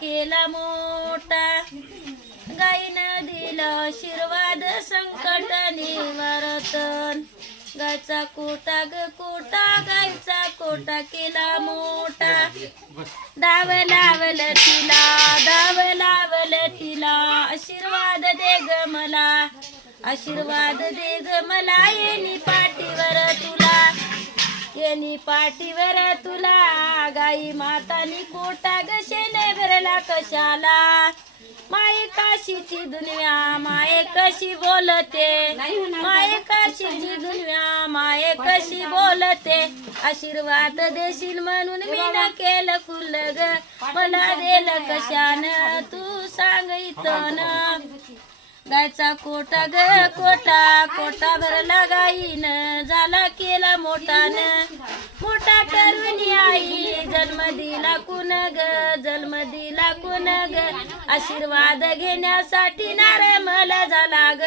केला मोठा गाईनं दिला आशीर्वाद संकट निवारतन गायचा कोटा ग कोटा गायचा कोटा केला मोठा दाव लावलं तिला आशीर्वाद दे ग मला आशीर्वाद दे ग मला येणी पाठीवर तुला गाई मातानी कोटा ग शेने भरला कशाला माये काशीची दुनिया माये कशी बोलते माये काशीची दुनिया माये कशी बोलते आशीर्वाद देशील म्हणून मी न केलं फुल ग मला देल कशान तू सांग इथं गायचा कोटा ग कोटा भरला गाईन झाला केला मोठा करून आई जन्म दिला कुण ग आशीर्वाद घेण्यासाठी नारे मला झाला ग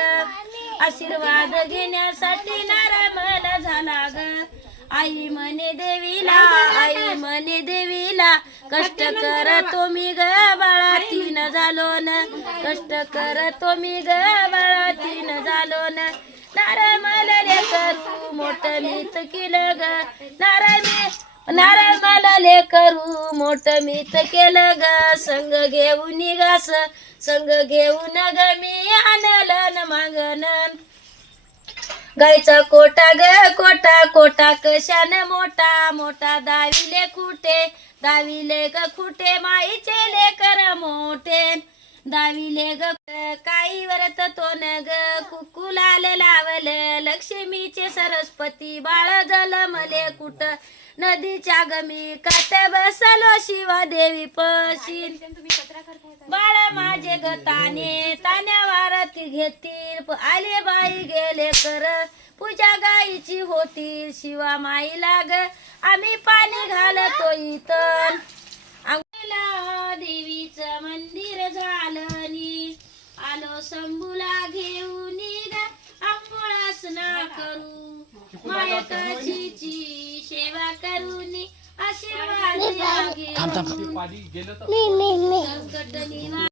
आशीर्वाद घेण्यासाठी नारे मला झाला ग आई म्हणे देवीला कष्ट करतो मी ग बाळा तीन झालो न कष्ट करतो मी ग बाळा तीन झालो न नारे मला लेकरू मोठं मीच केलं ग नारे मला लेकरू मोठं मीच केलं ग संग घेऊन निघास संग घेऊन ग मी आणलं न मागन गायचा कोटा ग कोटा कशान मोठा दाविले ग खुटे माईचे लेकर मोठे दाविले ग काही वरत तो न ग कुकुलाल लावलं लक्ष्मीचे सरस्वती बाळ जलमले कुट नदीच्या गमी काट बसलो शिवा देवी पशीन बाळ माझे ग तान्या वारती घेतील आले बाई गेले कर पूजा गाईची होतील शिवा माईला ग आम्ही पाणी घालतो इथं अंगला देवीचं मंदिर झालं नी आलो शंभूला घेऊन ग अंघोळास ना करू माय काशीची सेवा करून आशीर्वाद घेऊन संकट निवारण